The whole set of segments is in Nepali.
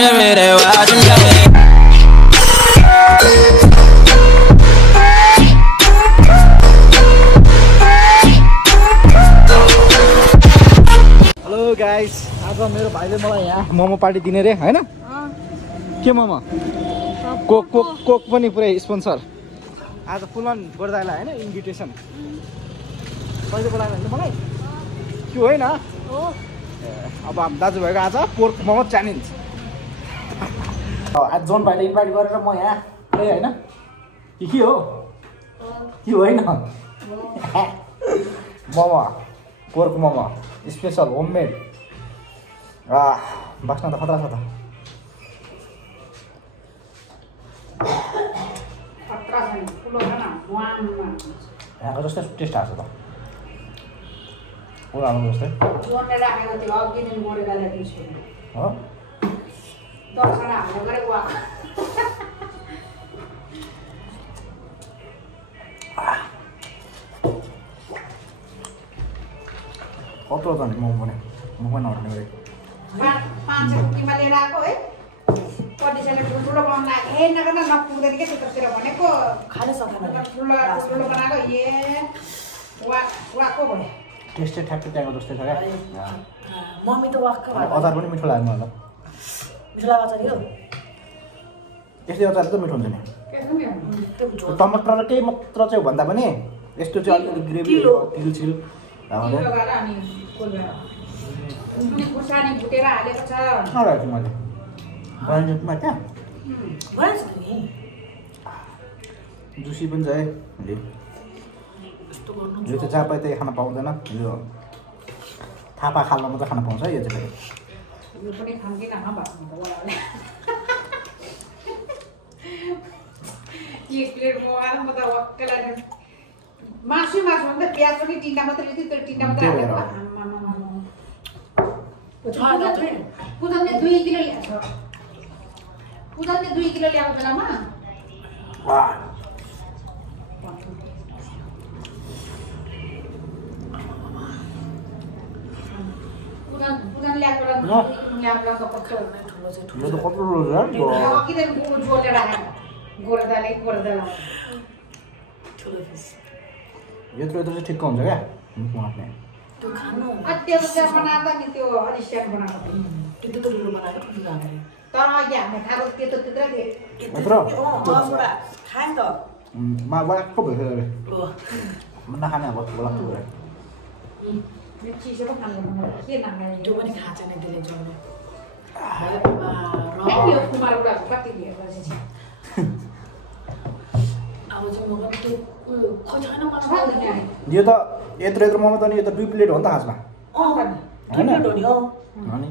मेरे वाज में हेलो गाइस, आज मेरो भाइले मलाई यहाँ मोमो पार्टी दिने रे हैन? के मोमो? कोक कोक कोक पनि पुरै स्पोन्सर। आज फुल अन गोर्दालाई हैन इन्भिटेसन। कहिले बोलायो भने मलाई? त्यो होइन हो। अब दाजुभाइको आज पोर्क मोमो च्यालेन्ज। आज जोन भाइले इन्भाइट गरेर म यहाँ हैन? के हो? के होइन? Momo, pork momo special homemade. बस्न त खतरा छ त। यहाँको जस्तै टेस्ट आएको छ त। पुरानो जस्तै हो। कत्रो त मोमो पनि नहट्ने गरे 500 रुपैयाँमा लिएर आएको है। कतिजनाले ठुल्ठुलो बनाउन आएको हे नगर्न नपुग्दैन के त्यतातिर भनेको खान सक्दैन। ठुलो ठुलो बनाएको ए वाको भयो। टेस्टै ठ्याक्कै त्यहाँको जस्तै छ क्या। मम्मी त वाक्क भयो। अचार पनि मिठो लाग्यो मलाई। मिठो लाग्यो अचार यो। यस्तै अचार त मिठो हुन्छ नि। टमाटर र केही मात्र चाहिँ भन्दा पनि यस्तो चाहिँ अलिकति ग्रेभी तिलचिल लगाएर अनि अनि खुर्सानी भुटेर हालेको छ। नरहेको छु मैले बनाइदिनुमा क्या भएछ नि। जुसी पनि छ है। यो चाहिँ जहाँ पाए त्यही खान पाउँदैन। यो थापा खालमा मात्रै खान पाउँछ यो चाहिँ। यो पनि खान्दिनँ भन्नु त उहाँले। एक प्लेट मगाएर म त वाक्कै लाग्यो। मासु भन्दा प्याज पनि टिन्डा मात्रै लिएको त्यो टिन्डा मात्रै हालेको। पुदनले 2 किलो ल्याएको छ। पुदनले 2 किलो ल्याएको बेलामा पुदन ल्याएको बेला ल्याएको त कस्तो ठुलो चाहिँ ठुलो त कत्रो रोज किन जोडेर राखेको गोरदाले ठुलो फिस यत्रो यत्रो चाहिँ ठिक्क हुन्छ क्या आफ्नै। त्यो खानु त्यो बनाउँदा नि त्यो अरिस्ट्यान बनाएको त्यो त ठुलो बनाएको ठुलो हाल्यो। तर अहिले हामीले खाएको त्यत्रो यत्रो खाएँ त मा बलाक्क भइसक्यो अरे नखाने अब बलाक्क गरे। चिसो पो खानु के नखाने त्यो पनि खान्छ नि त्यसले जोड्नु। यो कुमार बुढाको कति लिएर बसेछ। अब चाहिँ म पनि त्यो खोइ छैन मलाई। यो त यत्रो यत्रो मोमो त नि यो त 2 प्लेट हो नि त खासमा। हैन हो नि हो अनि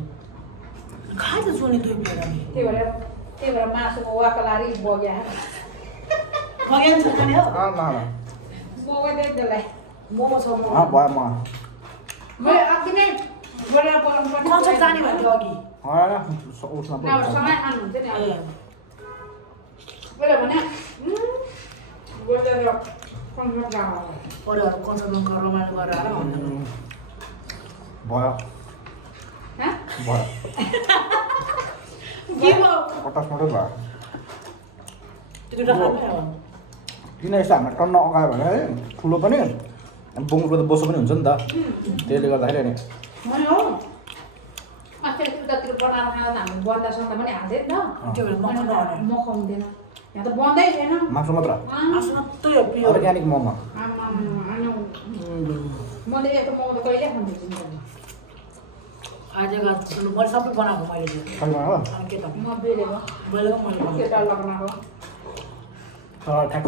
खाइ त जोड्ने 2 प्लेट अनि त्यही भएर मासुको वाकलारी बग्या बगेन छ नि हो। बग्दै त्यसलाई मोमो छ मोमो भयो मैले अघि नै बोलेर बोलाउनु पर्ने कन्सर्ट जाने भन्थ्यो अघि। होइन उसमा अब समय खानुहुन्छ नि अब मैले भने बोलेर कन्सर्ट जानु परिवार कन्सर्टमा गएर रमाइलो गरेर आएर भन्नु भयो भयो के भयो 50 मिनट भयो। त्यो त खानु किन यस्तो हाम्रो टन्न अगायो भने है ठुलो पनि बोङ्गुको त बोसो पनि हुन्छ नि त। त्यसले गर्दाखेरि नि मैले हो अस्ति उतातिर बनाएर खाँदा त हामी बन्दासम्म पनि हाल्दैन नि त। त्यो म खुवाउँदैन यहाँ त बन्दै छैन मासु मात्र आसु मात्रै प्योर अर्ग्यानिक मोमो। मैले यस्तो मोमो त कहिले खाँदैछु आजको मैले सबै बनाएको मैले खैमा हो अनि के त म बेलेको मैले बनाएको के डल्ला बनाएको ठ्याक्क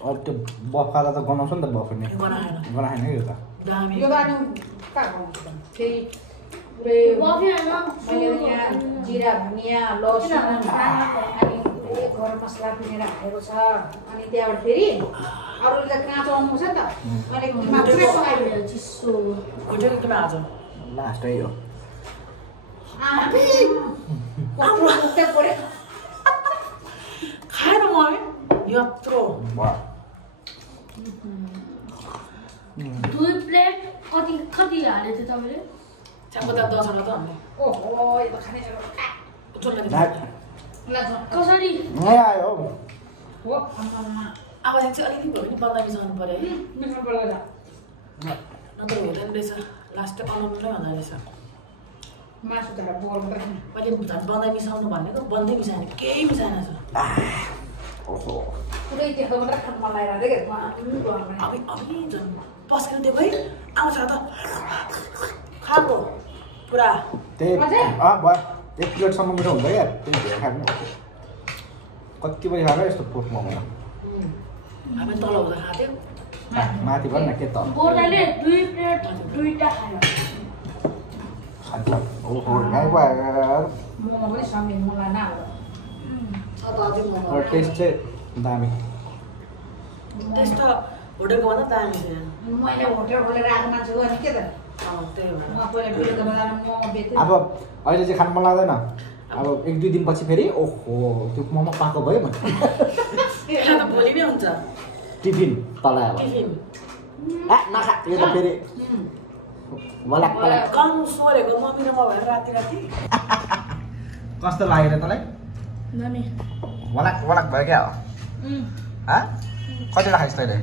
अब त्यो बफाला त गनाउँछ नि त बफ नि गनाएन कि यो त दामी यो त अनि कहाँ खानुहुन्छ फेरि पुरै मैले यहाँ जिरा धनियाँ लसुन अनि गरम मसला पिनेर हालेको छ। अनि त्यहाँबाट फेरि अरूले त काँचो आउँछ नि त मैले पुरै पकाइदिएँ चिसो होटेल किन आज लास्टै हो। खाएन मम्मी यत्रो भयो 2 प्लेट कति हाले थियो तपाईले? च्याको त 10 वटा त हामीले ओहो यो त खाने कसरी यहाँ आयो हौ हो आमामा अब चाहिँ अलिकति भए पनि बन्दा मिसाउनु पर्यो है मिठो पर्दैन नत्र हुँदैन रहेछ लास्ट अनाउनु नै हुँदो रहेछ मासु त बोल मात्रै खाने मैले झन् बन्दा मिसाउनु भनेको बन्दै मिसाएन केही मिसाएन छ ओहो पुरै त्यस्तो मात्रै खानु मन लागिरहेको अब झन् पस्किनु त्यो भाइ आउँछ त खाएको पुरा त्यही भयो 1 प्लेटसम्म मिठो हुन्छ यार त्यही धेरै खानु कति बजी खाएर यस्तो पोख मोमो हामी तल हुँदा खाथ्यो माथि भन् न के त बोर्डाले 2 प्लेट 2टा खायो खान्छ ओहो यहीँ भयो मोमो पनि सँगै मलाई नआउँछ अब अझै मोमो टेस्ट चाहिँ दामी टेस्ट त होटेलको भन्दा दामी छ मैले होटेल खोलेर आएको मान्छे हो अनि के त त्यही भएर म पहिला बिरेको बजारमा मोमो बेच्थेँ अब अहिले चाहिँ खानु मन लाग्दैन अब 1-2 दिनपछि फेरि ओहो त्यो मोमो पाएको भयो भने खाना त भोलि नै हुन्छ टिफिन तलाई अब टिफिन नखा यो त फेरि वलाक वलाक कम सोरेको मम्मी र म भएर राति राति कस्तो लाग्यो तँलाई दामी वलाक वलाक भयो क्या हो कतिवटा खाइस् तैँले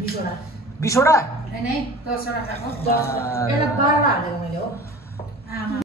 20वटा 20वटा होइन है 10वटा खाएको बा- यसलाई 12 हालेको मैले हो आमा